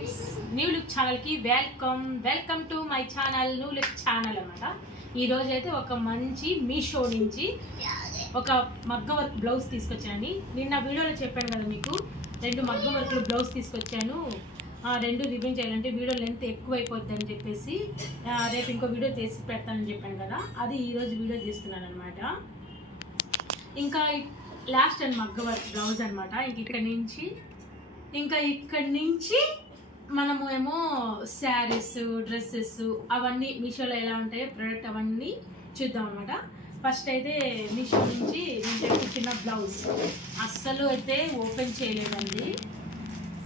Friends, new look channel కి welcome to my channel new look channel అన్నమాట. ఈ రోజు అయితే ఒక మంచి మీషో నుంచి ఒక మగ్గం వర్క్ బ్లౌజ్ తీసుకొచ్చాను. నిన్న వీడియోలో చెప్పాను కదా మీకు, 2 మగ్గం వర్క్ బ్లౌజ్ తీసుకొచ్చాను. 2 రివ్యూ చేయాలంటే వీడియో లెంత్ ఎక్కువ అయిపోద్ది అని చెప్పేసి రేపు ఇంకో వీడియో చేసి పెడతానని చెప్పాను కదా, అది ఈరోజు వీడియో తీస్తున్నాను అనమాట. ఇంకా లాస్ట్ అండ్ మగ్గం వర్క్ బ్లౌజ్ అనమాట. ఇక్కడి నుంచి మనము ఏమో శారీస్, డ్రెస్సెస్ అవన్నీ మీషోలో ఎలా ఉంటాయో ప్రోడక్ట్ అవన్నీ చూద్దాం అనమాట. ఫస్ట్ అయితే మీషో నుంచి నేను తెప్పించిన బ్లౌజ్ అస్సలు అయితే ఓపెన్ చేయలేదండి.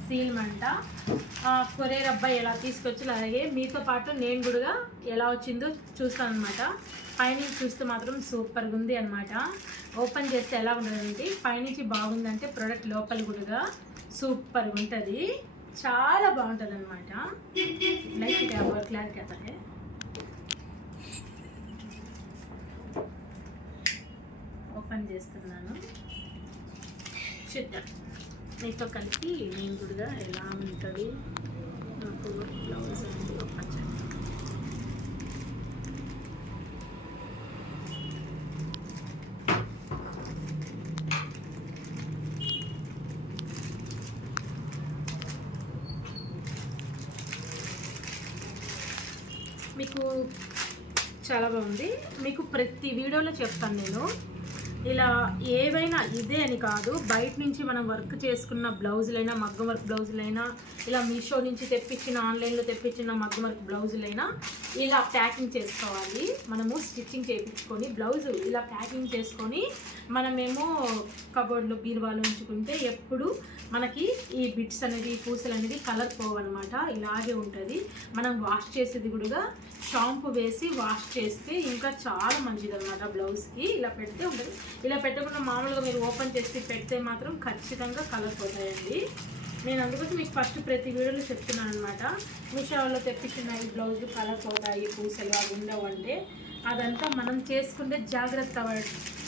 సీల్ మంట కొరియర్ అబ్బాయి ఎలా తీసుకొచ్చి అలాగే మీతో పాటు నేను కూడా ఎలా వచ్చిందో చూస్తాను అనమాట. పైనుంచి చూస్తే మాత్రం సూపర్గా ఉంది అనమాట. ఓపెన్ చేస్తే ఎలా ఉండదండి, పైనుంచి బాగుందంటే ప్రోడక్ట్ లోపల కూడా సూపర్గా ఉంటుంది, చాలా బాగుంటుంది అనమాట. లైట్ క్లారిటీ అతనే ఓపెన్ చేస్తున్నాను, చూద్దాం మీతో కలిసి నేను కూడా ఎలా ఉంటుంది నాకు బ్లౌజ్ అనేది ఓపెన్ చేస్తాను. మీకు చాలా బాగుంది. మీకు ప్రతి వీడియోలో చెప్తాను నేను, ఇలా ఏవైనా ఇదే అని కాదు, బయట నుంచి మనం వర్క్ చేసుకున్న బ్లౌజులైనా, మగ్గం వర్క్ బ్లౌజులైనా, ఇలా మీషో నుంచి తెప్పించిన, ఆన్లైన్లో తెప్పించిన మగ్గం వర్క్ బ్లౌజులైనా ఇలా ప్యాకింగ్ చేసుకోవాలి. మనము స్టిచ్చింగ్ చేయించుకొని బ్లౌజు ఇలా ప్యాకింగ్ చేసుకొని మనమేమో కబోర్డ్లో బీరువాలో ఉంచుకుంటే ఎప్పుడు మనకి ఈ బిట్స్ అనేది, పూసలు అనేది కలర్ పోవన్నమాట. ఇలాగే ఉంటుంది. మనం వాష్ చేసేది కూడా షాంపూ వేసి వాష్ చేస్తే ఇంకా చాలా మంచిది అనమాట. బ్లౌజ్కి ఇలా పెడితే ఉంటుంది. ఇలా పెట్టకుండా మామూలుగా మీరు ఓపెన్ చేసి పెడితే మాత్రం ఖచ్చితంగా కలర్ పోతాయండి. నేను అందుకోసం మీకు ఫస్ట్ ప్రతి వీడియోలో చెప్తున్నాను అనమాట. మీషోలో తెప్పించిన ఈ బ్లౌజ్ కలర్ పోతాయి, పూసలు అవి ఉండవంటే అదంతా మనం చేసుకుంటే జాగ్రత్త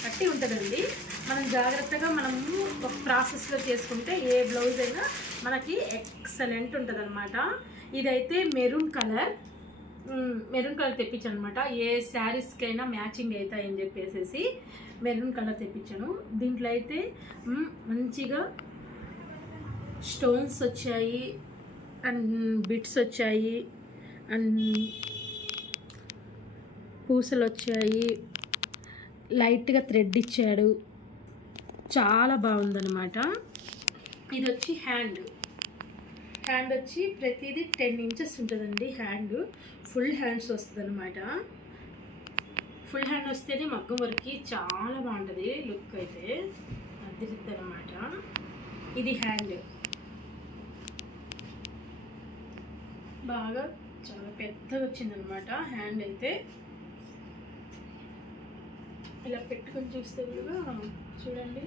బట్టి ఉంటుందండి. మనం జాగ్రత్తగా మనము ఒక ప్రాసెస్లో చేసుకుంటే ఏ బ్లౌజ్ అయినా మనకి ఎక్సలెంట్ ఉంటుంది అనమాట. ఇదైతే మెరూన్ కలర్ తెప్పించాను అనమాట. ఏ శారీస్కైనా మ్యాచింగ్ అవుతాయని చెప్పేసి మెరూన్ కలర్ తెప్పించాను. దీంట్లో అయితే మంచిగా స్టోన్స్ వచ్చాయి అండ్ బిట్స్ వచ్చాయి అండ్ పూసలు వచ్చాయి, లైట్గా థ్రెడ్ ఇచ్చాడు, చాలా బాగుందన్నమాట. ఇది వచ్చి హ్యాండ్ వచ్చి ప్రతిదీ 10 ఇంచెస్ ఉంటుందండి. ఫుల్ హ్యాండ్స్ వస్తుంది అనమాట. ఫుల్ హ్యాండ్ వస్తేనే మగ్గం వరకు చాలా బాగుంటుంది, లుక్ అయితే అదిరిద్ది అనమాట. ఇది హ్యాండ్ బాగా చాలా పెద్దగా వచ్చిందనమాట. హ్యాండ్ అయితే ఇలా పెట్టుకొని చూస్తే కూడా చూడండి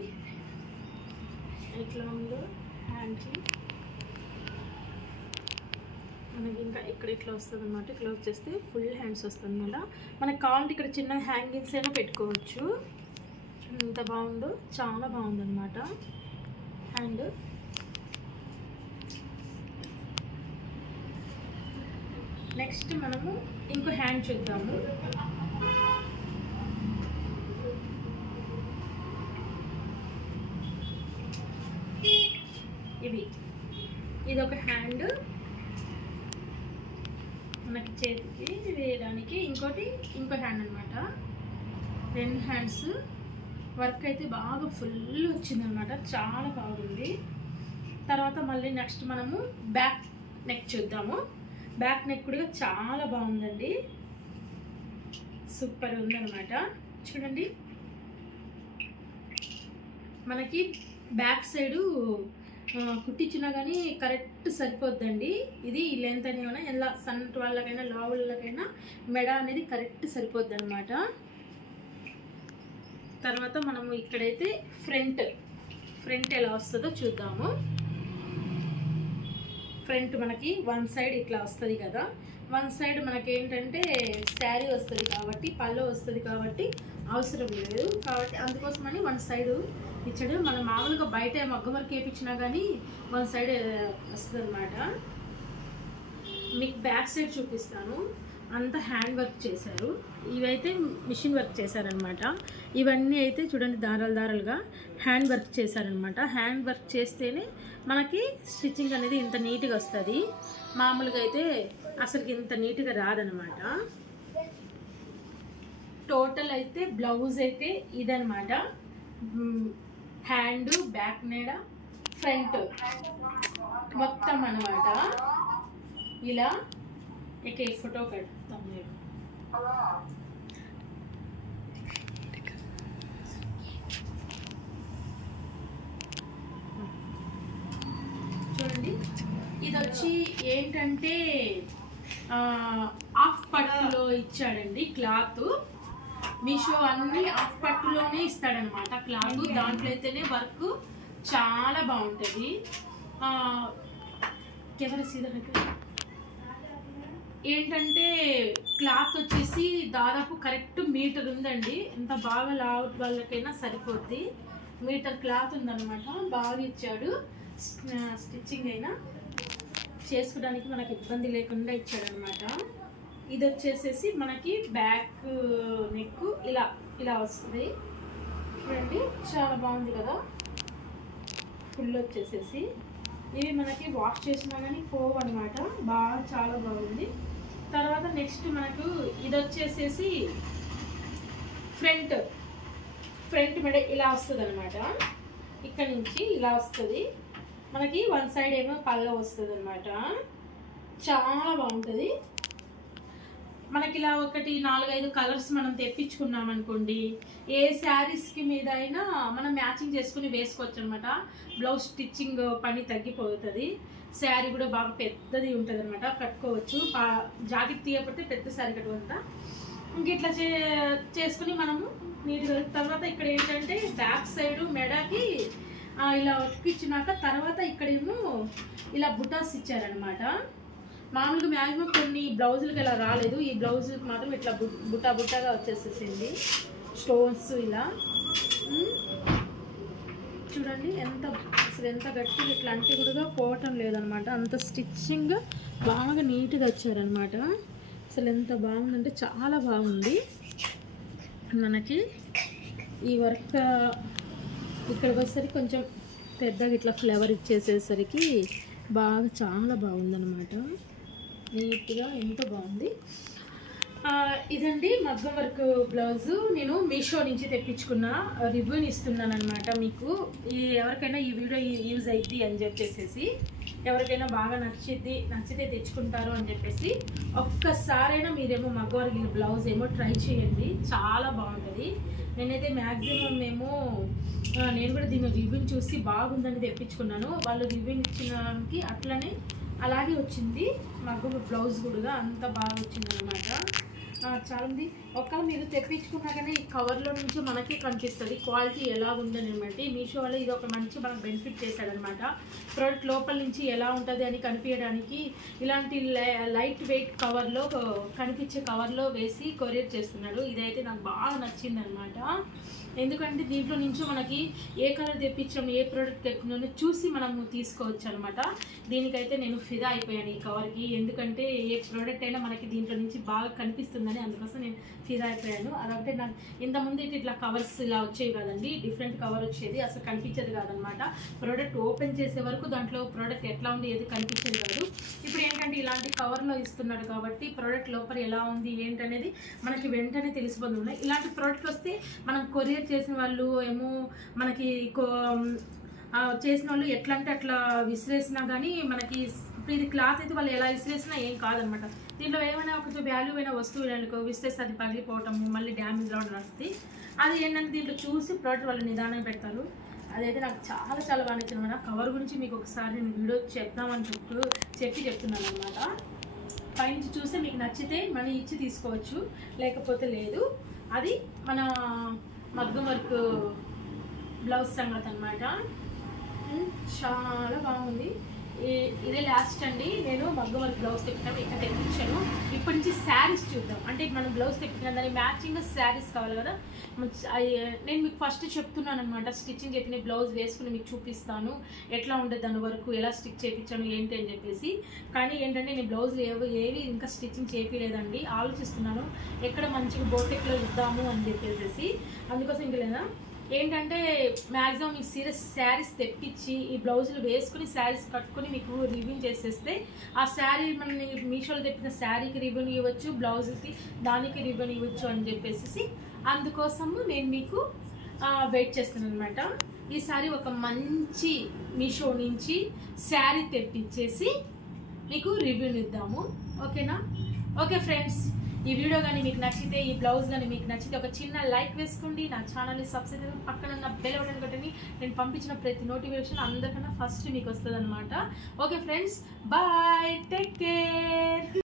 ఎట్లా ఉందో హ్యాండ్కి. మనకి ఇంకా ఇక్కడ ఇట్లా వస్తుంది అనమాట. క్లోజ్ చేస్తే ఫుల్ హ్యాండ్స్ వస్తుంది అనమాట. మనకి కావాలంటే ఇక్కడ చిన్న హ్యాంగింగ్స్ అయినా పెట్టుకోవచ్చు. ఎంత బాగుందో, చాలా బాగుందన్నమాట హ్యాండ్. నెక్స్ట్ మనము ఇంకో హ్యాండ్ చూద్దాము. ఇది ఒక హ్యాండ్ మనకి చేతికి వేయడానికి, ఇంకో హ్యాండ్ అనమాట. 2 హ్యాండ్స్ వర్క్ అయితే బాగా ఫుల్ వచ్చిందనమాట, చాలా బాగుంది. తర్వాత మళ్ళీ నెక్స్ట్ మనము బ్యాక్ నెక్ చూద్దాము. బ్యాక్ నెక్ కూడా చాలా బాగుందండి, సూపర్ ఉందన్నమాట. చూడండి మనకి బ్యాక్ సైడు కుట్టించినా కానీ కరెక్ట్ సరిపోద్దండి. ఇది లెంత్ అని ఎలా సన్నటి వాళ్ళకైనా లావు వాళ్ళకైనా మెడ అనేది కరెక్ట్ సరిపోద్ది అనమాట. తర్వాత మనము ఇక్కడైతే ఫ్రంట్ ఎలా వస్తుందో చూద్దాము. ఫ్రంట్ మనకి 1 సైడ్ ఇట్లా వస్తుంది కదా, 1 సైడ్ మనకి ఏంటంటే శారీ వస్తుంది కాబట్టి, పళ్ళు వస్తుంది కాబట్టి అవసరం లేదు. కాబట్టి అందుకోసమని 1 సైడ్ ఇచ్చాడు. మనం మామూలుగా బయట మగ్గం వర్క్ వేయించినా కానీ 1 సైడ్ వస్తుంది అనమాట. మీకు బ్యాక్ సైడ్ చూపిస్తాను. అంతా హ్యాండ్ వర్క్ చేశారు. ఇవైతే మిషన్ వర్క్ చేశారనమాట. ఇవన్నీ అయితే చూడండి దారాలు దారాలుగా హ్యాండ్ వర్క్ చేశారనమాట. హ్యాండ్ వర్క్ చేస్తేనే మనకి స్టిచ్చింగ్ అనేది ఇంత నీట్గా వస్తుంది. మామూలుగా అయితే అసలుకి ఇంత నీట్గా రాదనమాట. టోటల్ అయితే బ్లౌజ్ అయితే ఇదనమాట. హ్యాండ్, బ్యాక్ నీడ, ఫ్రంట్ మొత్తం అనమాట. ఇలా एक फोटो कटता हूँ చూడండి. ఇది వచ్చి ఏంటంటే హాఫ్ పట్టులో ఇచ్చాడండి క్లాత్. మీషో అన్ని హాఫ్ పట్టులోనే ఇస్తాడనమాట క్లాత్. దాంట్లో అయితేనే వర్క్ చాలా బాగుంటుంది. కెమెరా సీదా ఏంటంటే క్లాత్ వచ్చేసి దాదాపు కరెక్ట్ మీటర్ ఉందండి. ఎంత బాగా లావుట్ వాళ్ళకైనా సరిపోద్ది. మీటర్ క్లాత్ ఉందన్నమాట. బాగా ఇచ్చాడు. స్టిచ్చింగ్ అయినా చేసుకోవడానికి మనకి ఇబ్బంది లేకుండా ఇచ్చాడనమాట. ఇది వచ్చేసేసి మనకి బ్యాక్ నెక్ ఇలా ఇలా వస్తుంది చూడండి. చాలా బాగుంది కదా. ఫుల్ వచ్చేసేసి ఇవి మనకి వాష్ చేసినా కానీ పోవు అనమాట. బాగా చాలా బాగుంది. తర్వాత నెక్స్ట్ మనకు ఇది వచ్చేసేసి ఫ్రంట్ మెడ ఇలా వస్తుంది అనమాట. ఇక్కడ నుంచి ఇలా వస్తుంది మనకి. వన్ సైడ్ ఏమో పళ్ళ వస్తుంది అనమాట. చాలా బాగుంటుంది. మనకి ఇలా ఒకటి 4-5 కలర్స్ మనం తెప్పించుకున్నాం అనుకోండి, ఏ శారీస్కి మీద అయినా మనం మ్యాచింగ్ చేసుకుని వేసుకోవచ్చు అనమాట. బ్లౌజ్ స్టిచ్చింగ్ పని తగ్గిపోతుంది. శారీ కూడా బాగా పెద్దది ఉంటుంది అనమాట. కట్టుకోవచ్చు. జాకెట్ తీయకపోతే పెద్ద శారీ కట్టుకుంటా. ఇంక ఇట్లా చేసుకుని మనము నీట్గా. తర్వాత ఇక్కడ ఏంటంటే బ్యాక్ సైడ్ మెడకి ఇలా ఒక్కిచ్చినాక తర్వాత ఇక్కడేమో ఇలా బుటాస్ ఇచ్చారనమాట. మామూలుగా మ్యాక్సిమం కొన్ని బ్లౌజులకి ఇలా రాలేదు. ఈ బ్లౌజులకు మాత్రం ఇట్లా బుట్టాగా వచ్చేసేసింది స్టోన్స్ ఇలా. చూడండి అసలు ఎంత గట్టిగా ఇట్లా అంటే కూడా పోవటం లేదనమాట. అంత స్టిచ్చింగ్ బాగా నీట్గా వచ్చారనమాట. అసలు ఎంత బాగుందంటే చాలా బాగుంది. మనకి ఈ వర్క్ ఇక్కడికి వచ్చేసరికి కొంచెం పెద్దగా ఇట్లా ఫ్లేవర్ ఇచ్చేసేసరికి బాగా చాలా బాగుందన్నమాట. నీట్గా ఎంతో బాగుంది. ఇదండి మగ్గం వర్క్ బ్లౌజు. నేను మీషో నుంచి తెప్పించుకున్న రివ్యూని ఇస్తున్నాను అనమాట మీకు. ఎవరికైనా ఈ వీడియో యూజ్ అయ్యిద్ది అని చెప్పేసి, ఎవరికైనా బాగా నచ్చితే తెచ్చుకుంటారు అని చెప్పేసి ఒక్కసారైనా మీరేమో మగ్గం వర్క్ బ్లౌజ్ ఏమో ట్రై చేయండి. చాలా బాగుంటుంది. నేనైతే మ్యాక్సిమం నేను కూడా దీని రివ్యూని చూసి బాగుందని తెప్పించుకున్నాను. వాళ్ళు రివ్యూని ఇచ్చినానికి అలాగే వచ్చింది. మగ్గం బ్లౌజ్ కూడా అంత బాగా వచ్చింది అనమాట. చాలామంది ఒకవేళ మీరు తెప్పించుకున్నా కానీ ఈ కవర్లో నుంచి మనకే కనిపిస్తుంది క్వాలిటీ ఎలా ఉందని అనమాట. మీషో వల్ల ఇది ఒక మంచి మనకు బెనిఫిట్ చేశాడనమాట. ప్రోడక్ట్ లోపల నుంచి ఎలా ఉంటుంది అని కనిపించడానికి ఇలాంటి లైట్ వెయిట్ కవర్లో కనిపించే కవర్లో వేసి కొరియర్ చేస్తున్నాడు. ఇదైతే నాకు బాగా నచ్చింది అనమాట. ఎందుకంటే దీంట్లో నుంచి మనకి ఏ కలర్ తెప్పించాము, ఏ ప్రోడక్ట్ తెప్పించామో చూసి మనము తీసుకోవచ్చు అనమాట. దీనికైతే నేను ఫిదా అయిపోయాను ఈ కవర్కి. ఎందుకంటే ఏ ప్రోడక్ట్ అయినా మనకి దీంట్లో నుంచి బాగా కనిపిస్తుందని, అందుకోసం నేను ఫిదా అయిపోయాను. అదంటే నాకు ఇంతకుముందు ఇట్లా కవర్స్ ఇలా వచ్చేవి కదండి, డిఫరెంట్ కవర్ వచ్చేది, అసలు కనిపించేది కాదనమాట. ప్రోడక్ట్ ఓపెన్ చేసే వరకు దాంట్లో ప్రోడక్ట్ ఎట్లా ఉంది ఏది కనిపించేది కాదు. ఇప్పుడు ఏంటంటే ఇలాంటి కవర్లో ఇస్తున్నాడు కాబట్టి ప్రోడక్ట్ లోపల ఎలా ఉంది ఏంటనేది మనకి వెంటనే తెలిసిపోతుంది. ఇలాంటి ప్రోడక్ట్ వస్తే మనం కొరియర్ చేసిన వాళ్ళు ఏమో మనకి చేసిన వాళ్ళు ఎట్లా అంటే అట్లా విసిరేసినా కానీ మనకి ఇప్పుడు ఇది క్లాత్ అయితే వాళ్ళు ఎలా విసిరేసినా ఏం కాదనమాట. దీంట్లో ఏమైనా కొంచెం వాల్యూ అయిన వస్తువు అనుకో విసిరేస్తే అది పగిలిపోవటము, మళ్ళీ డ్యామేజ్ రావడం వస్తుంది. అది ఏంటంటే దీంట్లో చూసి ప్రోడక్ట్ వాళ్ళు నిదానంగా పెడతారు. అదైతే నాకు చాలా చాలా బాగా నచ్చింది అనమాట. కవర్ గురించి మీకు ఒకసారి నేను వీడియో చెప్తామని చెప్తున్నాను అనమాట. పైనుంచి చూస్తే మీకు నచ్చితే మనీ ఇచ్చి తీసుకోవచ్చు, లేకపోతే లేదు. అది మన మగ్గం వర్క్ బ్లౌజ్ సంగతి అనమాట. చాలా బాగుంది. ఇదే లాస్ట్ అండి. నేను మగ్గం వర్క్ బ్లౌజ్ తెప్పాను, ఇక్కడ తెప్పించాను. ఇప్పటి నుంచి శారీస్ చూద్దాం. అంటే మనం బ్లౌజ్ తెప్పించిన దానికి మ్యాచింగ్ శారీస్ కావాలి కదా. నేను మీకు ఫస్ట్ చెప్తున్నాను అనమాట, స్టిచ్చింగ్ చెప్పిన బ్లౌజ్ వేసుకుని మీకు చూపిస్తాను ఎట్లా ఉంటుంది దాని వరకు, ఎలా స్టిచ్ చేయించాను ఏంటి అని చెప్పేసి. కానీ ఏంటంటే నేను బ్లౌజులు ఏవి ఇంకా స్టిచ్చింగ్ చేయలేదండి. ఆలోచిస్తున్నాను ఎక్కడ మంచిగా బోటెక్లో ఇద్దాము అని చెప్పేసి. అందుకోసం ఇంకా లేదా ఏంటంటే మ్యాక్సిమం మీకు శారీస్ తెప్పించి ఈ బ్లౌజులు వేసుకుని శారీస్ కట్టుకొని మీకు రివ్యూ చేసేస్తే ఆ శారీ మన మీషోలో తెప్పిన శారీకి రివ్యూ ఇవ్వచ్చు, బ్లౌజ్కి దానికి రివ్యూ ఇవ్వచ్చు అని చెప్పేసి అందుకోసము నేను మీకు వెయిట్ చేస్తాను అనమాట. ఈసారి ఒక మంచి మీషో నుంచి శారీ తెప్పించేసి మీకు రివ్యూని ఇద్దాము. ఓకేనా? ఓకే ఫ్రెండ్స్, ఈ వీడియో కానీ మీకు నచ్చితే, ఈ బ్లౌజ్ కానీ మీకు నచ్చితే ఒక చిన్న లైక్ వేసుకోండి. నా ఛానల్ని సబ్స్క్రైబ్, పక్కన ఉన్న బెల్ బటన్ కొట్టండి. నేను పంపించిన ప్రతి నోటిఫికేషన్ అందరికన్నా ఫస్ట్ మీకు వస్తుంది అనమాట. Okay friends, bye, take care.